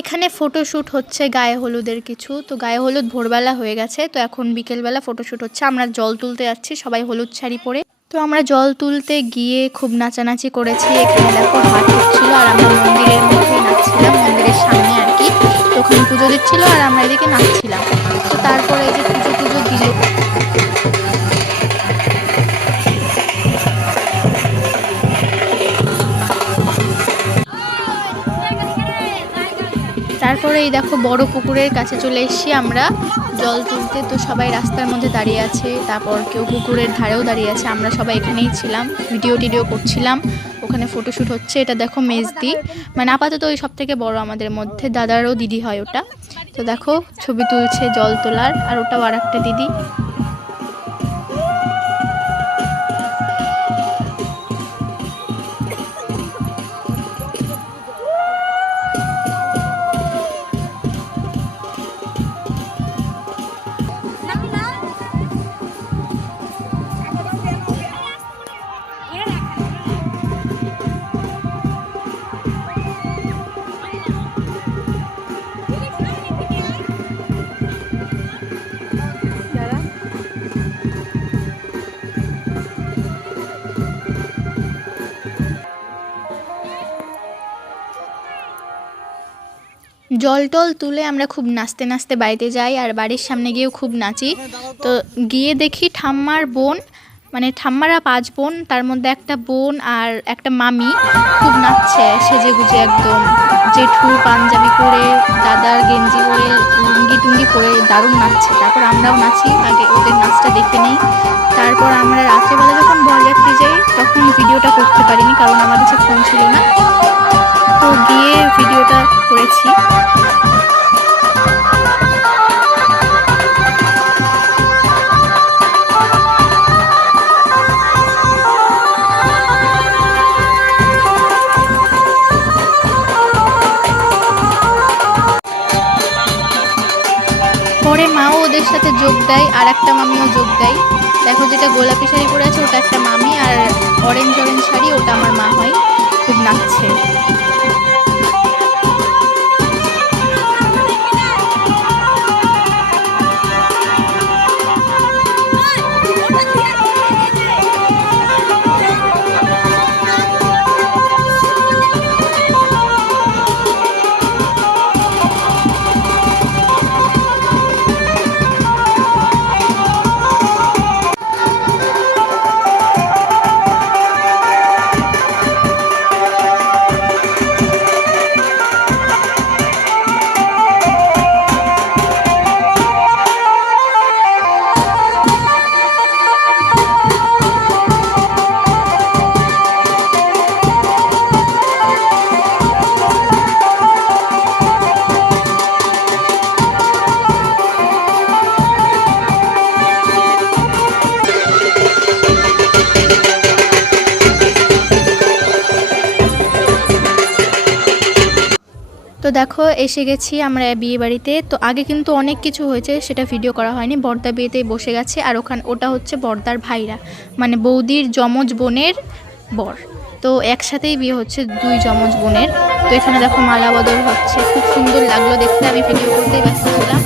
এখানে ফটোশুট হচ্ছে গায়ে হলুদের কিছু। তো গায়ে হলুদ ভোরবেলা হয়ে গেছে, তো এখন বিকেলবেলা ফটোশুট হচ্ছে। আমরা জল তুলতে যাচ্ছি সবাই হলুদ শাড়ি পরে। তো আমরা জল তুলতে গিয়ে খুব নাচানাচি করেছি। এখানে দেখো হাট হচ্ছিল আর আমরা মন্দিরের মধ্যেই নাচছিলাম, মন্দিরের সামনে আর কি। তো ওখানে পুজো দিচ্ছিল আর আমরা এদিকে নাচছিলাম। তো তারপরে এই যে পুজো পুজো দিল। তারপরে এই দেখো বড় পুকুরের কাছে চলে এসেছি আমরা জল তুলতে। তো সবাই রাস্তার মধ্যে দাঁড়িয়ে আছে, তারপর কেউ পুকুরের ধারেও দাঁড়িয়ে আছে। আমরা সবাই এখানেই ছিলাম, ভিডিও টিডিও করছিলাম। ওখানে ফটোশ্যুট হচ্ছে। এটা দেখো মেজদি, মানে আপাতত ওই সব থেকে বড় আমাদের মধ্যে, দাদারও দিদি হয় ওটা। তো দেখো ছবি তুলছে জল তোলার, আর ওটাও আর একটা দিদি। জল টল তুলে আমরা খুব নাচতে নাচতে বাড়িতে যাই, আর বাড়ির সামনে গিয়েও খুব নাচি। তো গিয়ে দেখি ঠাম্মার বোন, মানে ঠাম্মারা 5 বোন, তার মধ্যে একটা বোন আর একটা মামি খুব নাচছে সেজে গুজে, একদম জেঠু পাঞ্জাবি পরে, দাদার গেঞ্জি পরে, লুঙ্গি টুঙ্গি পরে দারুণ নাচছে। তারপর আমরাও নাচি, আগে ওদের নাচটা দেখে নিই। তারপর আমরা রাত্রেবেলা যখন বরযাত্রী যাই তখন ভিডিওটা করতে পারিনি, কারণ আমার কাছে ফোন ছিল না। তো গিয়ে ভিডিওটা করেছি। পরে মাও ওদের সাথে যোগ দেয়, আর একটা মামিও যোগ দেয়। দেখো যেটা গোলাপি শাড়ি পরে আছে ওটা একটা মামি, আর অরেঞ্জ অরেঞ্জ শাড়ি ওটা আমার মা হয়। খুব নাচছে। তো দেখো এসে গেছি আমরা বিয়ে বাড়িতে। তো আগে কিন্তু অনেক কিছু হয়েছে, সেটা ভিডিও করা হয়নি। বর্দা বিয়েতেই বসে গেছে, আর ওটা হচ্ছে বর্দার ভাইরা, মানে বৌদির যমজ বোনের বর। তো একসাথেই বিয়ে হচ্ছে 2 যমজ বোনের। তো এখানে দেখো মালা বদল হচ্ছে, খুব সুন্দর লাগলো দেখতে। আমি ভিডিও করতেই ব্যস্ত ছিলাম।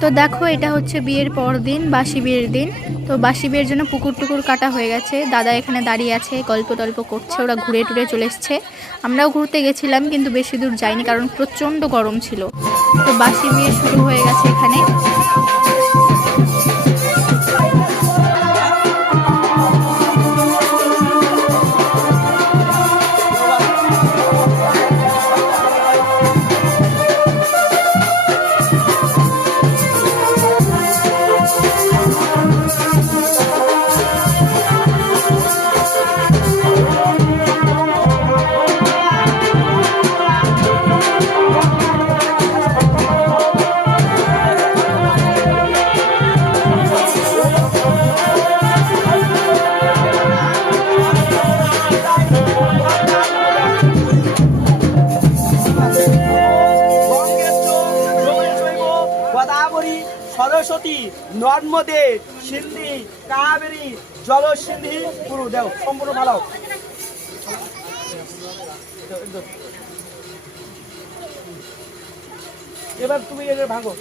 তো দেখো এটা হচ্ছে বিয়ের পর দিন, বাসি বিয়ের দিন। তো বাসি বিয়ের জন্য পুকুর টুকুর কাটা হয়ে গেছে। দাদা এখানে দাঁড়িয়ে আছে, গল্প টল্প করছে, ওরা ঘুরে টুরে চলে এসছে। আমরাও ঘুরতে গেছিলাম কিন্তু বেশি দূর যাইনি কারণ প্রচণ্ড গরম ছিল। তো বাসি বিয়ে শুরু হয়ে গেছে এখানে। সরস্বতী নর্মদে সিন্ধি কাবেরী জলসিন্ধি পুরু দেও সম্পূর্ণ ভালো। এবার তুমি এটা ভাঙো,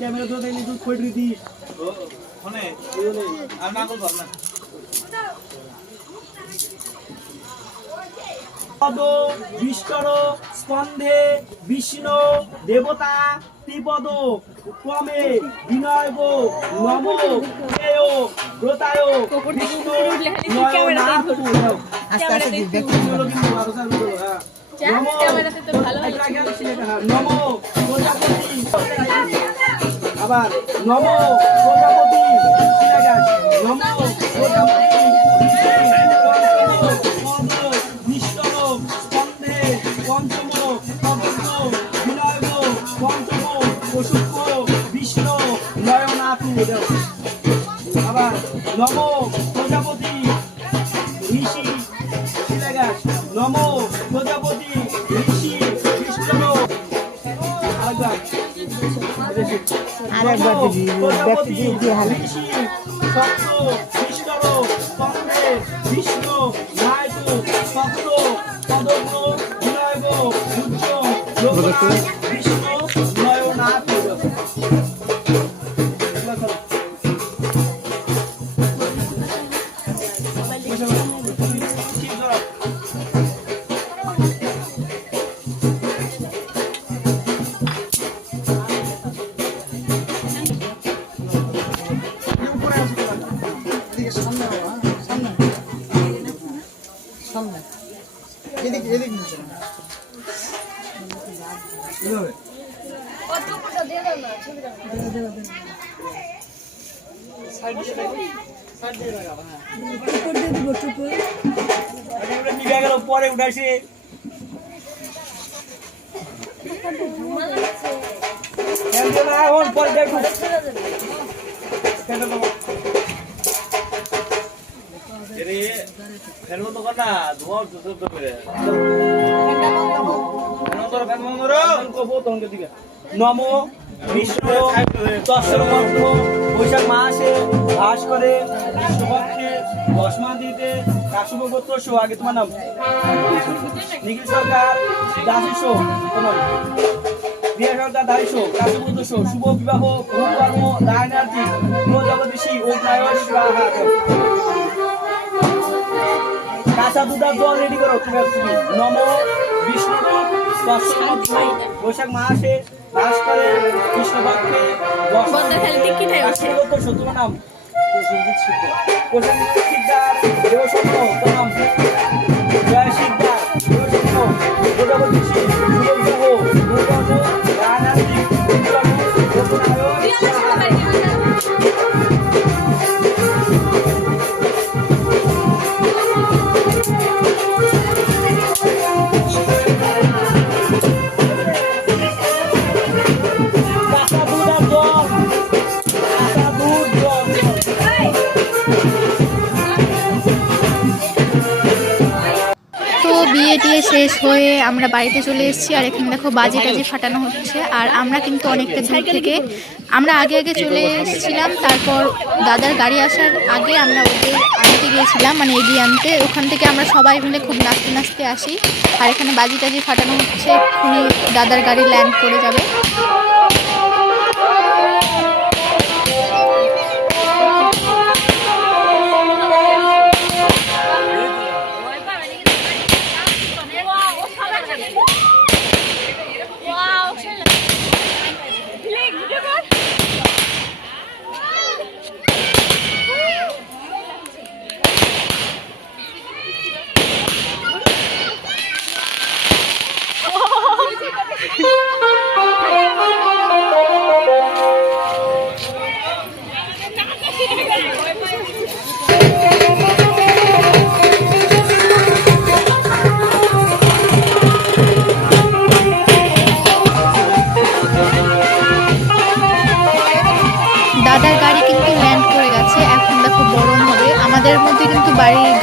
ক্যামেরা তো দেখলি তুই ফটো দিস ফোনে আর না করব না পদ বিষ্টর স্কন্ধে বিষ্ণু দেবতা ত্রিপদ ক্রমে বিনয় গো নম হেয় ব্রতায় বিষ্ণু নয়নাথ আস্তে আস্তে দিবে নম প্রজাপতি আবার নম প্রজাপতি নম প্রজাপতি নিষ্ঠর স্কন্ধে পঞ্চম পবিত্র বিনয় পঞ্চম প্রসুক্ষ বিষ্ণু নয়নাথ আবার নম প্রজাপতি ঋষি শিলাগাছ নম প্রজাপতি ঋষি কৃষ্ণ আরেকবার দিবি ব্যক্তি দিয়ে দিয়ে হাল ঋষি সপ্ত কৃষ্ণ পন্থে বিষ্ণু নায়ক সপ্ত পদব্র বিনয় উচ্চ লোকনাথ বিষ্ণু নয়নাথ পরে উঠাইছে পরে দেখো ফের মতো কর না ধোয়া তো করে নম বিষ্ণু দশর মধ্য বৈশাখ মাসে বাস করে কৃষ্ণপক্ষে দশমাদিতে কাশুব গোত্র শো আগে তোমার নাম নিখিল সরকার দাসী শো তোমার বিয়া সরকার দাসী শো কাশুব গোত্র শো শুভ বিবাহ কর্ম দায়নার্থী জগদীশী ও নায়ক কাঁচা দুধার জল রেডি করো তুমি নম বিষ্ণু বৈশাখ মাসে বাস করে কৃষ্ণপক্ষে সত্য নাম প্রসেনজিৎ সিকদার দেবসত্য নাম জয় সিকদার দেবসত্য প্রজাপতি সুরবিবাহ ভূকর্ম রাজনীতি বিয়ে টিয়ে শেষ হয়ে আমরা বাড়িতে চলে এসেছি আর এখানে দেখো বাজি টাজি ফাটানো হচ্ছে আর আমরা কিন্তু অনেকটা দূর থেকে আমরা আগে আগে চলে এসেছিলাম তারপর দাদার গাড়ি আসার আগে আমরা ওদের আনতে গিয়েছিলাম মানে এগিয়ে আনতে ওখান থেকে আমরা সবাই মিলে খুব নাচতে নাচতে আসি আর এখানে বাজি টাজি ফাটানো হচ্ছে এক্ষুনি দাদার গাড়ি ল্যান্ড করে যাবে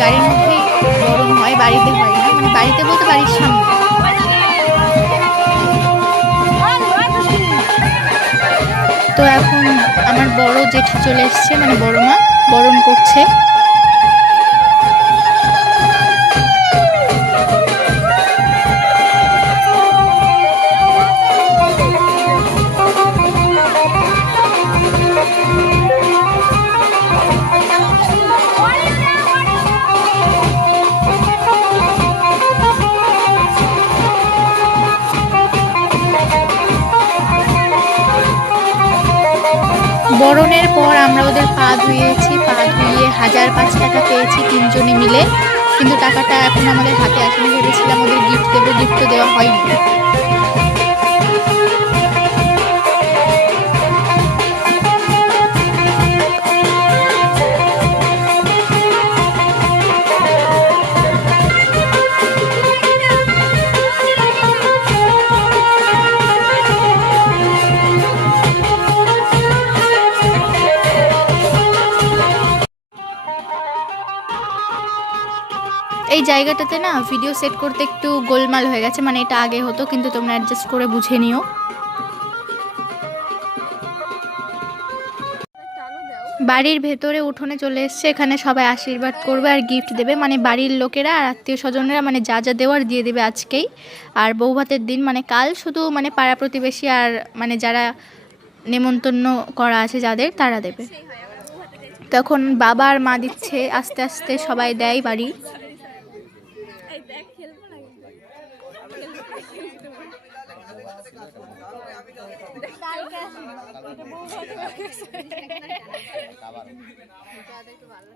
গাড়ির মধ্যেই বরণ হয়, বাড়িতে হয় না, মানে বাড়িতে বলতে বাড়ির সামনে। তো এখন আমার বড় জেঠি চলে এসছে, মানে বড় মা বরণ করছে। বরণের পর আমরা ওদের পা ধুয়েছি, পা ধুয়ে 1005 টাকা পেয়েছি তিনজনে মিলে, কিন্তু টাকাটা এখন আমাদের হাতে আসেনি। ভেবেছিলাম ওদের গিফট দেবো, গিফট দেওয়া হয়নি। এই জায়গাটাতে না ভিডিও সেট করতে একটু গোলমাল হয়ে গেছে, মানে এটা আগে হতো, কিন্তু তোমরা অ্যাডজাস্ট করে বুঝে নিও। বাড়ির ভেতরে উঠোনে চলে এসছে, এখানে সবাই আশীর্বাদ করবে আর গিফট দেবে, মানে বাড়ির লোকেরা আর আত্মীয় স্বজনেরা মানে যা যা দেওয়ার দিয়ে দেবে আজকেই। আর বউ ভাতের দিন মানে কাল শুধু মানে পাড়া প্রতিবেশী আর মানে যারা নেমন্তন্ন করা আছে যাদের, তারা দেবে। তখন বাবা আর মা দিচ্ছে, আস্তে আস্তে সবাই দেয় বাড়ি।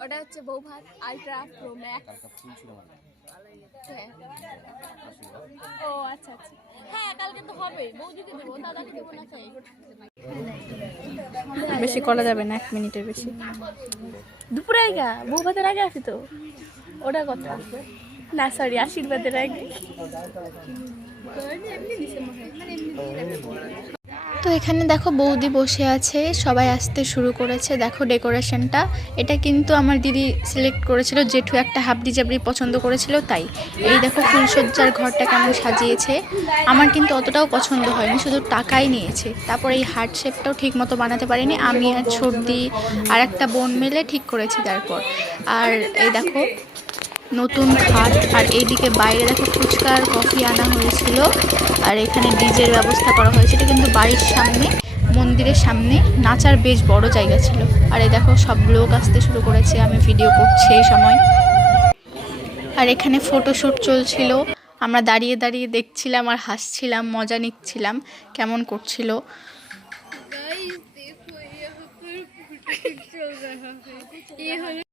ওটা হচ্ছে বউ ভাত আলট্রা প্রো ম্যাক্স। ও আচ্ছা আচ্ছা, হ্যাঁ কালকে তো হবে, বৌদিকে দেবো, দাদাকে দেবো না। তাই বেশি করা যাবে না, 1 মিনিটের বেশি। দুপুরে আইগা বউ ভাতের আগে আসি তো, ওটা কথা না, সরি আশীর্বাদের আগে। তো এখানে দেখো বৌদি বসে আছে, সবাই আসতে শুরু করেছে। দেখো ডেকোরেশনটা, এটা কিন্তু আমার দিদি সিলেক্ট করেছিল, জেঠু একটা হাবড়ি জাবড়ি পছন্দ করেছিল তাই। এই দেখো ফুলসজ্জার ঘরটা কেমন সাজিয়েছে, আমার কিন্তু অতটাও পছন্দ হয়নি, শুধু টাকাই নিয়েছে। তারপর এই হার্ট শেপটাও ঠিক মতো বানাতে পারিনি, আমি আর সর্দি আর একটা বোন মিলে ঠিক করেছি তারপর। আর এই দেখো নতুন খাট, আর এইদিকে বাইরে দেখো ফুচকা আর কফি আনা হয়েছিল, আর এখানে ডিজের ব্যবস্থা করা হয়েছে। এটা কিন্তু বাড়ির সামনে, মন্দিরের সামনে, নাচার বেশ বড় জায়গা ছিল। আর এই দেখো সব লোক আসতে শুরু করেছে, আমি ভিডিও করছি এই সময়। আর এখানে ফটোশ্যুট চলছিল, আমরা দাঁড়িয়ে দাঁড়িয়ে দেখছিলাম আর হাসছিলাম, মজা নিচ্ছিলাম কেমন করছিল।